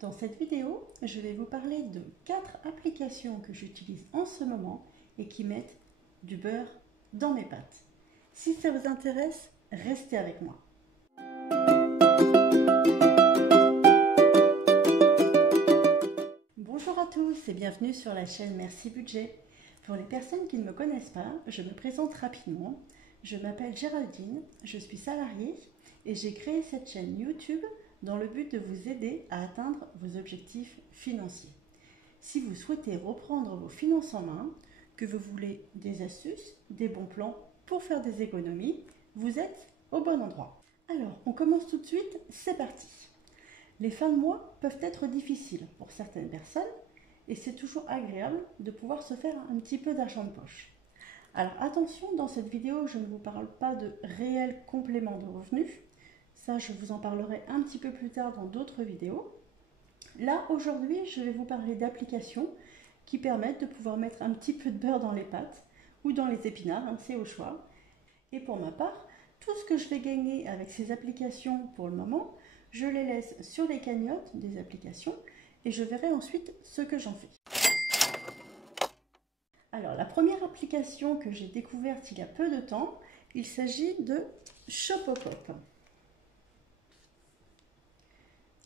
Dans cette vidéo, je vais vous parler de 4 applications que j'utilise en ce moment et qui mettent du beurre dans mes pâtes. Si ça vous intéresse, restez avec moi. Bonjour à tous et bienvenue sur la chaîne Merci Budget. Pour les personnes qui ne me connaissent pas, je me présente rapidement. Je m'appelle Géraldine, je suis salariée et j'ai créé cette chaîne YouTube dans le but de vous aider à atteindre vos objectifs financiers. Si vous souhaitez reprendre vos finances en main, que vous voulez des astuces, des bons plans pour faire des économies, vous êtes au bon endroit. Alors, on commence tout de suite, c'est parti. Les fins de mois peuvent être difficiles pour certaines personnes et c'est toujours agréable de pouvoir se faire un petit peu d'argent de poche. Alors attention, dans cette vidéo, je ne vous parle pas de réel complément de revenus. Ça, je vous en parlerai un petit peu plus tard dans d'autres vidéos. Là, aujourd'hui, je vais vous parler d'applications qui permettent de pouvoir mettre un petit peu de beurre dans les pâtes ou dans les épinards, c'est au choix. Et pour ma part, tout ce que je vais gagner avec ces applications pour le moment, je les laisse sur les cagnottes des applications et je verrai ensuite ce que j'en fais. Alors, la première application que j'ai découverte il y a peu de temps, il s'agit de Shopopop.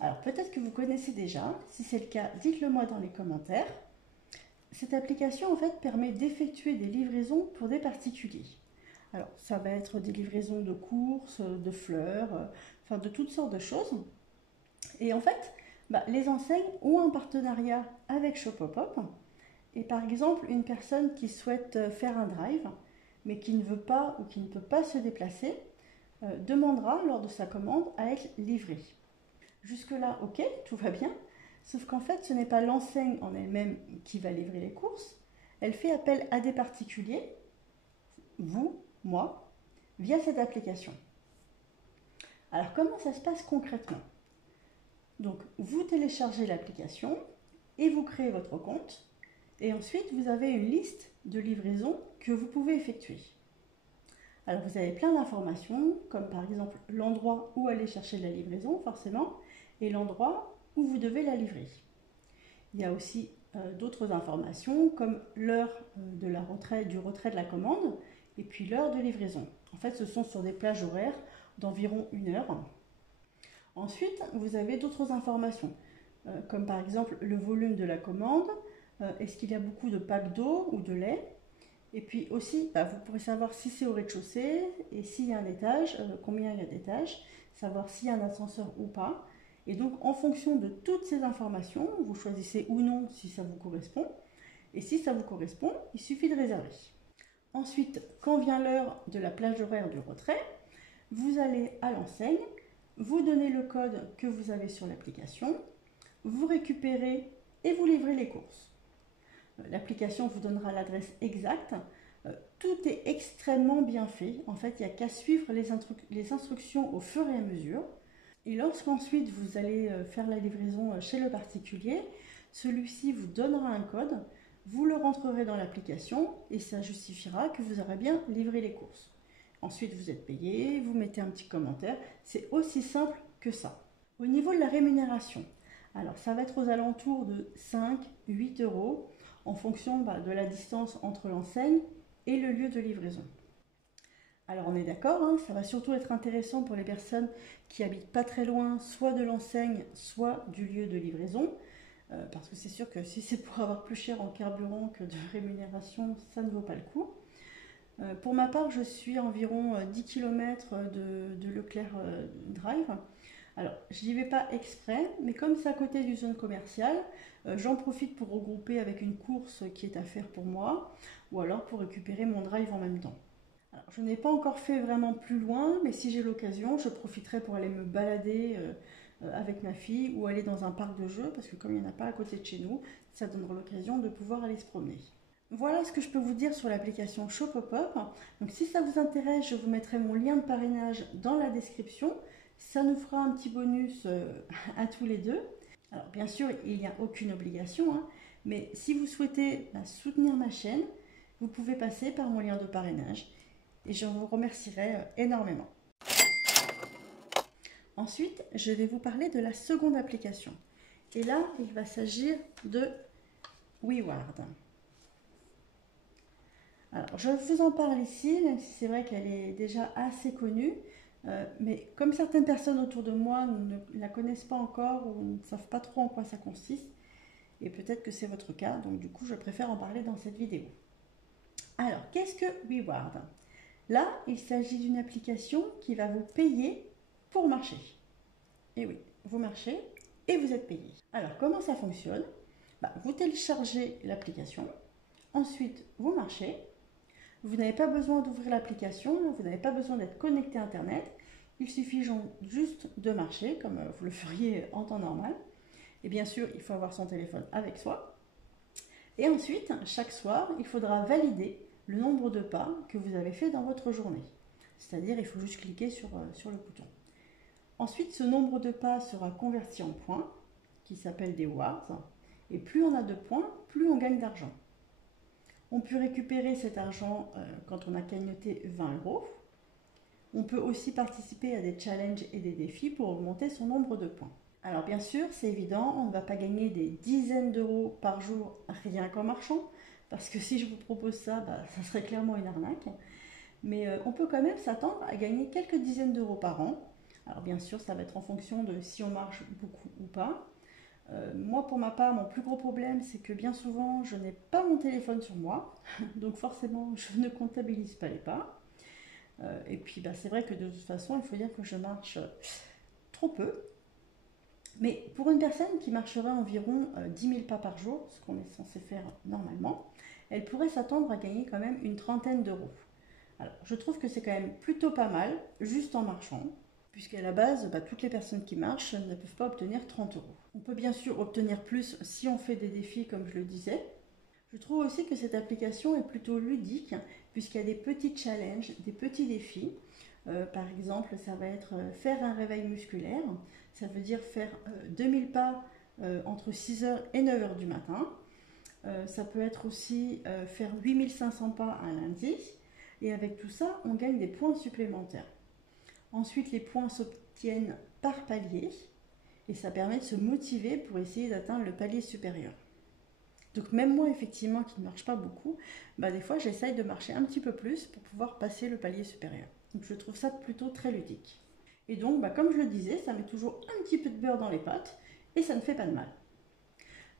Alors, peut-être que vous connaissez déjà. Si c'est le cas, dites-le moi dans les commentaires. Cette application, en fait, permet d'effectuer des livraisons pour des particuliers. Alors, ça va être des livraisons de courses, de fleurs, enfin de toutes sortes de choses. Et en fait, les enseignes ont un partenariat avec Shopopop. Et par exemple, une personne qui souhaite faire un drive, mais qui ne veut pas ou qui ne peut pas se déplacer, demandera lors de sa commande à être livrée. Jusque-là, ok, tout va bien, sauf qu'en fait, ce n'est pas l'enseigne en elle-même qui va livrer les courses. Elle fait appel à des particuliers, vous, moi, via cette application. Alors, comment ça se passe concrètement? Donc, vous téléchargez l'application et vous créez votre compte. Et ensuite, vous avez une liste de livraisons que vous pouvez effectuer. Alors, vous avez plein d'informations, comme par exemple l'endroit où aller chercher la livraison, forcément, et l'endroit où vous devez la livrer. Il y a aussi d'autres informations, comme l'heure du retrait de la commande, et puis l'heure de livraison. En fait, ce sont sur des plages horaires d'environ 1 heure. Ensuite, vous avez d'autres informations, comme par exemple le volume de la commande, est-ce qu'il y a beaucoup de packs d'eau ou de lait? Et puis aussi, vous pourrez savoir si c'est au rez-de-chaussée et s'il y a un étage, combien il y a d'étages, savoir s'il y a un ascenseur ou pas. Et donc, en fonction de toutes ces informations, vous choisissez ou non si ça vous correspond. Et si ça vous correspond, il suffit de réserver. Ensuite, quand vient l'heure de la plage horaire du retrait, vous allez à l'enseigne, vous donnez le code que vous avez sur l'application, vous récupérez et vous livrez les courses. L'application vous donnera l'adresse exacte. Tout est extrêmement bien fait. En fait, il n'y a qu'à suivre les instructions au fur et à mesure. Et lorsqu'ensuite vous allez faire la livraison chez le particulier, celui-ci vous donnera un code, vous le rentrerez dans l'application et ça justifiera que vous aurez bien livré les courses. Ensuite, vous êtes payé, vous mettez un petit commentaire. C'est aussi simple que ça. Au niveau de la rémunération, alors ça va être aux alentours de 5-8 euros en fonction de la distance entre l'enseigne et le lieu de livraison. Alors on est d'accord, ça va surtout être intéressant pour les personnes qui habitent pas très loin, soit de l'enseigne, soit du lieu de livraison, parce que c'est sûr que si c'est pour avoir plus cher en carburant que de rémunération, ça ne vaut pas le coup. Pour ma part, je suis à environ 10 km de Leclerc Drive. Alors, je n'y vais pas exprès, mais comme c'est à côté d'une zone commerciale, j'en profite pour regrouper avec une course qui est à faire pour moi, ou alors pour récupérer mon drive en même temps. Alors, je n'ai pas encore fait vraiment plus loin, mais si j'ai l'occasion, je profiterai pour aller me balader avec ma fille ou aller dans un parc de jeux, parce que comme il n'y en a pas à côté de chez nous, ça donnera l'occasion de pouvoir aller se promener. Voilà ce que je peux vous dire sur l'application Shopopop. Donc si ça vous intéresse, je vous mettrai mon lien de parrainage dans la description. Ça nous fera un petit bonus à tous les deux. Alors bien sûr, il n'y a aucune obligation, mais si vous souhaitez soutenir ma chaîne, vous pouvez passer par mon lien de parrainage et je vous remercierai énormément. Ensuite, je vais vous parler de la seconde application. Et là, il va s'agir de WeWard. Alors, je vous en parle ici, même si c'est vrai qu'elle est déjà assez connue, mais comme certaines personnes autour de moi ne la connaissent pas encore ou ne savent pas trop en quoi ça consiste, et peut-être que c'est votre cas, donc du coup je préfère en parler dans cette vidéo. Alors, qu'est-ce que WeWard? Là, il s'agit d'une application qui va vous payer pour marcher. Et oui, vous marchez et vous êtes payé. Alors, comment ça fonctionne? Vous téléchargez l'application, ensuite vous marchez. Vous n'avez pas besoin d'ouvrir l'application, vous n'avez pas besoin d'être connecté à Internet. Il suffit juste de marcher comme vous le feriez en temps normal. Et bien sûr, il faut avoir son téléphone avec soi. Et ensuite, chaque soir, il faudra valider le nombre de pas que vous avez fait dans votre journée. C'est-à-dire, il faut juste cliquer sur le bouton. Ensuite, ce nombre de pas sera converti en points, qui s'appellent des wards. Et plus on a de points, plus on gagne d'argent. On peut récupérer cet argent quand on a cagnoté 20 €. On peut aussi participer à des challenges et des défis pour augmenter son nombre de points. Alors bien sûr, c'est évident, on ne va pas gagner des dizaines d'euros par jour rien qu'en marchant, parce que si je vous propose ça, ça serait clairement une arnaque. Mais on peut quand même s'attendre à gagner quelques dizaines d'euros par an. Alors bien sûr, ça va être en fonction de si on marche beaucoup ou pas. Moi, pour ma part, mon plus gros problème, c'est que bien souvent, je n'ai pas mon téléphone sur moi. Donc forcément, je ne comptabilise pas les pas. Et puis, c'est vrai que de toute façon, il faut dire que je marche trop peu. Mais pour une personne qui marcherait environ 10 000 pas par jour, ce qu'on est censé faire normalement, elle pourrait s'attendre à gagner quand même une trentaine d'euros. Alors, je trouve que c'est quand même plutôt pas mal, juste en marchant, puisqu'à la base, toutes les personnes qui marchent ne peuvent pas obtenir 30 euros. On peut bien sûr obtenir plus si on fait des défis, comme je le disais. Je trouve aussi que cette application est plutôt ludique, puisqu'il y a des petits challenges, des petits défis. Par exemple, ça va être faire un réveil musculaire. Ça veut dire faire 2000 pas entre 6 h et 9 h du matin. Ça peut être aussi faire 8500 pas un lundi. Et avec tout ça, on gagne des points supplémentaires. Ensuite, les points s'obtiennent par palier. Et ça permet de se motiver pour essayer d'atteindre le palier supérieur. Donc même moi, effectivement, qui ne marche pas beaucoup, des fois, j'essaye de marcher un petit peu plus pour pouvoir passer le palier supérieur. Donc je trouve ça plutôt très ludique. Et donc, comme je le disais, ça met toujours un petit peu de beurre dans les pâtes et ça ne fait pas de mal.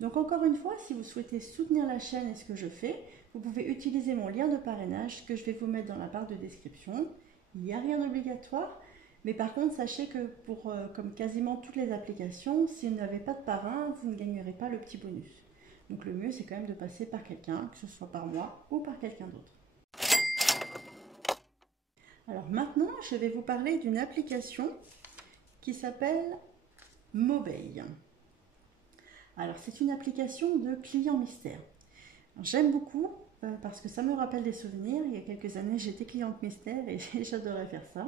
Donc encore une fois, si vous souhaitez soutenir la chaîne et ce que je fais, vous pouvez utiliser mon lien de parrainage que je vais vous mettre dans la barre de description. Il n'y a rien d'obligatoire, mais par contre, sachez que comme quasiment toutes les applications, si vous n'avez pas de parrain, vous ne gagnerez pas le petit bonus. Donc le mieux, c'est quand même de passer par quelqu'un, que ce soit par moi ou par quelqu'un d'autre. Alors maintenant, je vais vous parler d'une application qui s'appelle Mobay. Alors c'est une application de client mystère. J'aime beaucoup parce que ça me rappelle des souvenirs. Il y a quelques années, j'étais cliente mystère et j'adorais faire ça.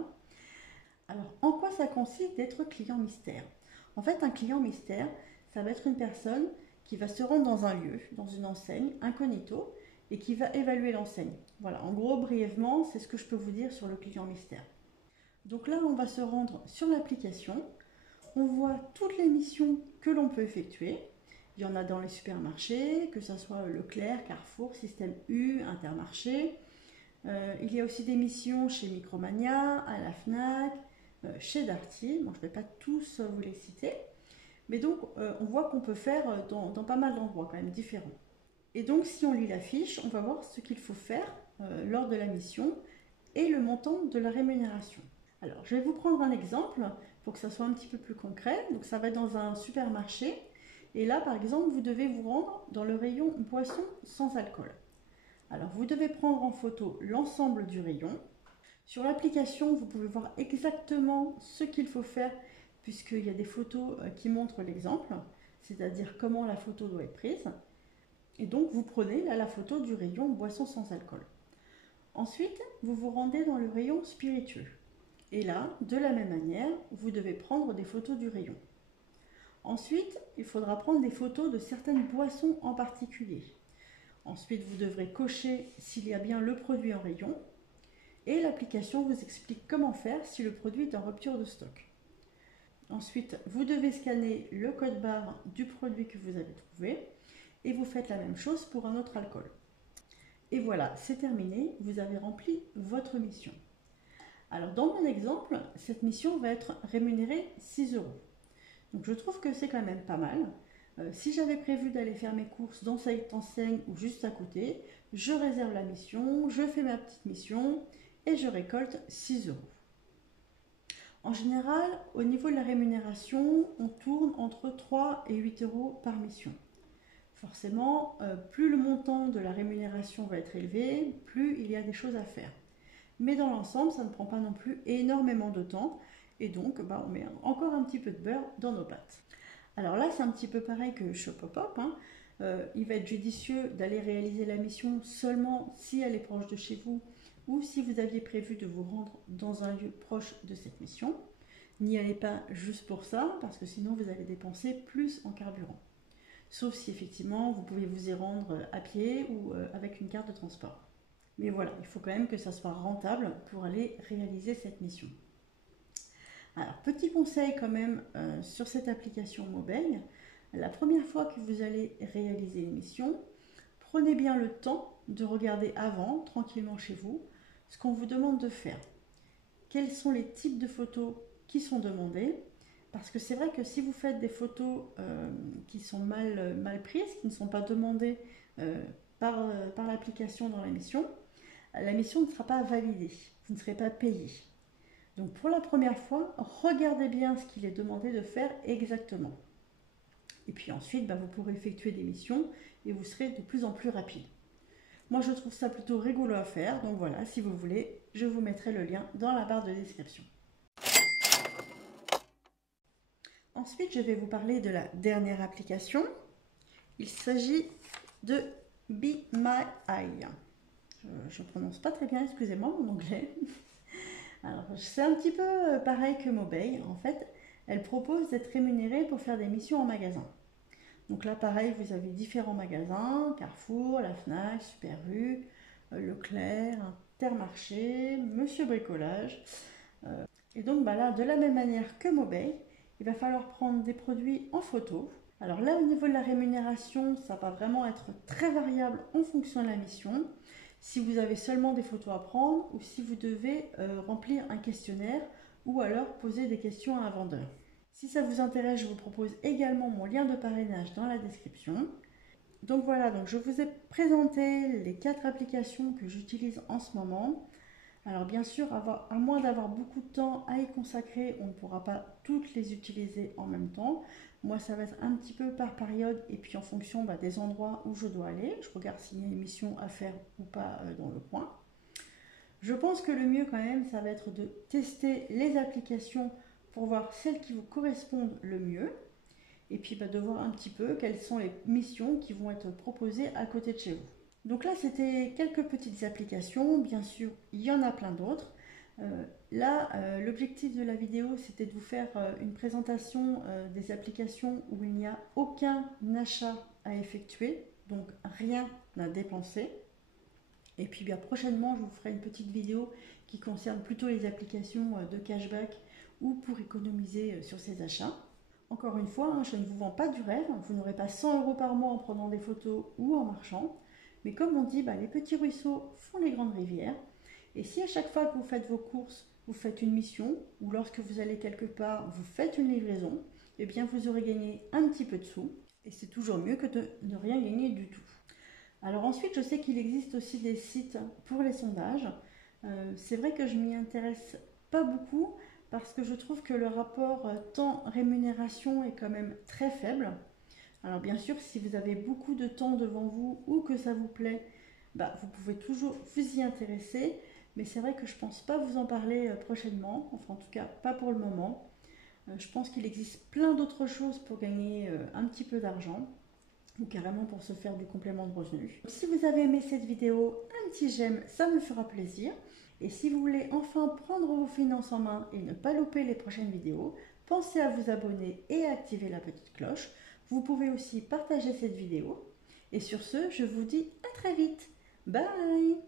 Alors en quoi ça consiste d'être client mystère? En fait, un client mystère, ça va être une personne qui va se rendre dans un lieu, dans une enseigne, incognito, et qui va évaluer l'enseigne. Voilà, en gros, brièvement, c'est ce que je peux vous dire sur le client mystère. Donc là, on va se rendre sur l'application. On voit toutes les missions que l'on peut effectuer. Il y en a dans les supermarchés, que ce soit Leclerc, Carrefour, Système U, Intermarché. Il y a aussi des missions chez Micromania, à la Fnac, chez Darty. Bon, je ne vais pas tous vous les citer. Mais donc, on voit qu'on peut faire dans pas mal d'endroits quand même différents. Et donc, si on lit la fiche, on va voir ce qu'il faut faire lors de la mission et le montant de la rémunération. Alors, je vais vous prendre un exemple pour que ça soit un petit peu plus concret. Donc, ça va être dans un supermarché. Et là, par exemple, vous devez vous rendre dans le rayon boissons sans alcool. Alors, vous devez prendre en photo l'ensemble du rayon. Sur l'application, vous pouvez voir exactement ce qu'il faut faire puisqu'il y a des photos qui montrent l'exemple, c'est-à-dire comment la photo doit être prise. Et donc, vous prenez là la photo du rayon boissons sans alcool. Ensuite, vous vous rendez dans le rayon spiritueux. Et là, de la même manière, vous devez prendre des photos du rayon. Ensuite, il faudra prendre des photos de certaines boissons en particulier. Ensuite, vous devrez cocher s'il y a bien le produit en rayon. Et l'application vous explique comment faire si le produit est en rupture de stock. Ensuite, vous devez scanner le code barre du produit que vous avez trouvé et vous faites la même chose pour un autre alcool. Et voilà, c'est terminé, vous avez rempli votre mission. Alors dans mon exemple, cette mission va être rémunérée 6 €. Donc je trouve que c'est quand même pas mal. Si j'avais prévu d'aller faire mes courses dans cette enseigne ou juste à côté, je réserve la mission, je fais ma petite mission et je récolte 6 €. En général, au niveau de la rémunération, on tourne entre 3 et 8 € par mission. Forcément, plus le montant de la rémunération va être élevé, plus il y a des choses à faire. Mais dans l'ensemble, ça ne prend pas non plus énormément de temps et donc on met encore un petit peu de beurre dans nos pâtes. Alors là, c'est un petit peu pareil que Shopopop, hein. Il va être judicieux d'aller réaliser la mission seulement si elle est proche de chez vous ou si vous aviez prévu de vous rendre dans un lieu proche de cette mission. N'y allez pas juste pour ça, parce que sinon vous allez dépenser plus en carburant. Sauf si effectivement vous pouvez vous y rendre à pied ou avec une carte de transport. Mais voilà, il faut quand même que ça soit rentable pour aller réaliser cette mission. Alors, petit conseil quand même sur cette application Mobile. La première fois que vous allez réaliser une mission, prenez bien le temps de regarder avant, tranquillement chez vous, ce qu'on vous demande de faire. Quels sont les types de photos qui sont demandés? Parce que c'est vrai que si vous faites des photos qui sont mal prises, qui ne sont pas demandées par l'application dans la mission ne sera pas validée, vous ne serez pas payé. Donc pour la première fois, regardez bien ce qu'il est demandé de faire exactement. Et puis ensuite, vous pourrez effectuer des missions et vous serez de plus en plus rapide. Moi, je trouve ça plutôt rigolo à faire. Donc voilà, si vous voulez, je vous mettrai le lien dans la barre de description. Ensuite, je vais vous parler de la dernière application. Il s'agit de Be My Eye. Je ne prononce pas très bien, excusez-moi, mon anglais. Alors, c'est un petit peu pareil que Mobile. En fait, elle propose d'être rémunérée pour faire des missions en magasin. Donc là, pareil, vous avez différents magasins, Carrefour, la Fnac, Super U, Leclerc, Intermarché, Monsieur Bricolage. Et donc là, de la même manière que Mobile, il va falloir prendre des produits en photo. Alors là, au niveau de la rémunération, ça va vraiment être très variable en fonction de la mission. Si vous avez seulement des photos à prendre ou si vous devez remplir un questionnaire ou alors poser des questions à un vendeur. Si ça vous intéresse, je vous propose également mon lien de parrainage dans la description. Donc voilà, je vous ai présenté les 4 applications que j'utilise en ce moment. Alors bien sûr, à moins d'avoir beaucoup de temps à y consacrer, on ne pourra pas toutes les utiliser en même temps. Moi, ça va être un petit peu par période et puis en fonction des endroits où je dois aller. Je regarde s'il y a une mission à faire ou pas dans le coin. Je pense que le mieux quand même, ça va être de tester les applications pour voir celles qui vous correspondent le mieux. Et puis de voir un petit peu quelles sont les missions qui vont être proposées à côté de chez vous. Donc là, c'était quelques petites applications. Bien sûr, il y en a plein d'autres. L'objectif de la vidéo, c'était de vous faire une présentation des applications où il n'y a aucun achat à effectuer, donc rien à dépenser. Et puis prochainement, je vous ferai une petite vidéo qui concerne plutôt les applications de cashback ou pour économiser sur ces achats. Encore une fois, je ne vous vends pas du rêve. Vous n'aurez pas 100 € par mois en prenant des photos ou en marchant. Mais comme on dit, les petits ruisseaux font les grandes rivières. Et si à chaque fois que vous faites vos courses, vous faites une mission, ou lorsque vous allez quelque part, vous faites une livraison, eh bien vous aurez gagné un petit peu de sous. Et c'est toujours mieux que de ne rien gagner du tout. Alors ensuite, je sais qu'il existe aussi des sites pour les sondages. C'est vrai que je m'y intéresse pas beaucoup parce que je trouve que le rapport temps-rémunération est quand même très faible. Alors bien sûr, si vous avez beaucoup de temps devant vous ou que ça vous plaît, vous pouvez toujours vous y intéresser. Mais c'est vrai que je ne pense pas vous en parler prochainement, enfin en tout cas pas pour le moment. Je pense qu'il existe plein d'autres choses pour gagner un petit peu d'argent ou carrément pour se faire du complément de revenus. Si vous avez aimé cette vidéo, un petit j'aime, ça me fera plaisir. Et si vous voulez enfin prendre vos finances en main et ne pas louper les prochaines vidéos, pensez à vous abonner et à activer la petite cloche. Vous pouvez aussi partager cette vidéo. Et sur ce, je vous dis à très vite. Bye!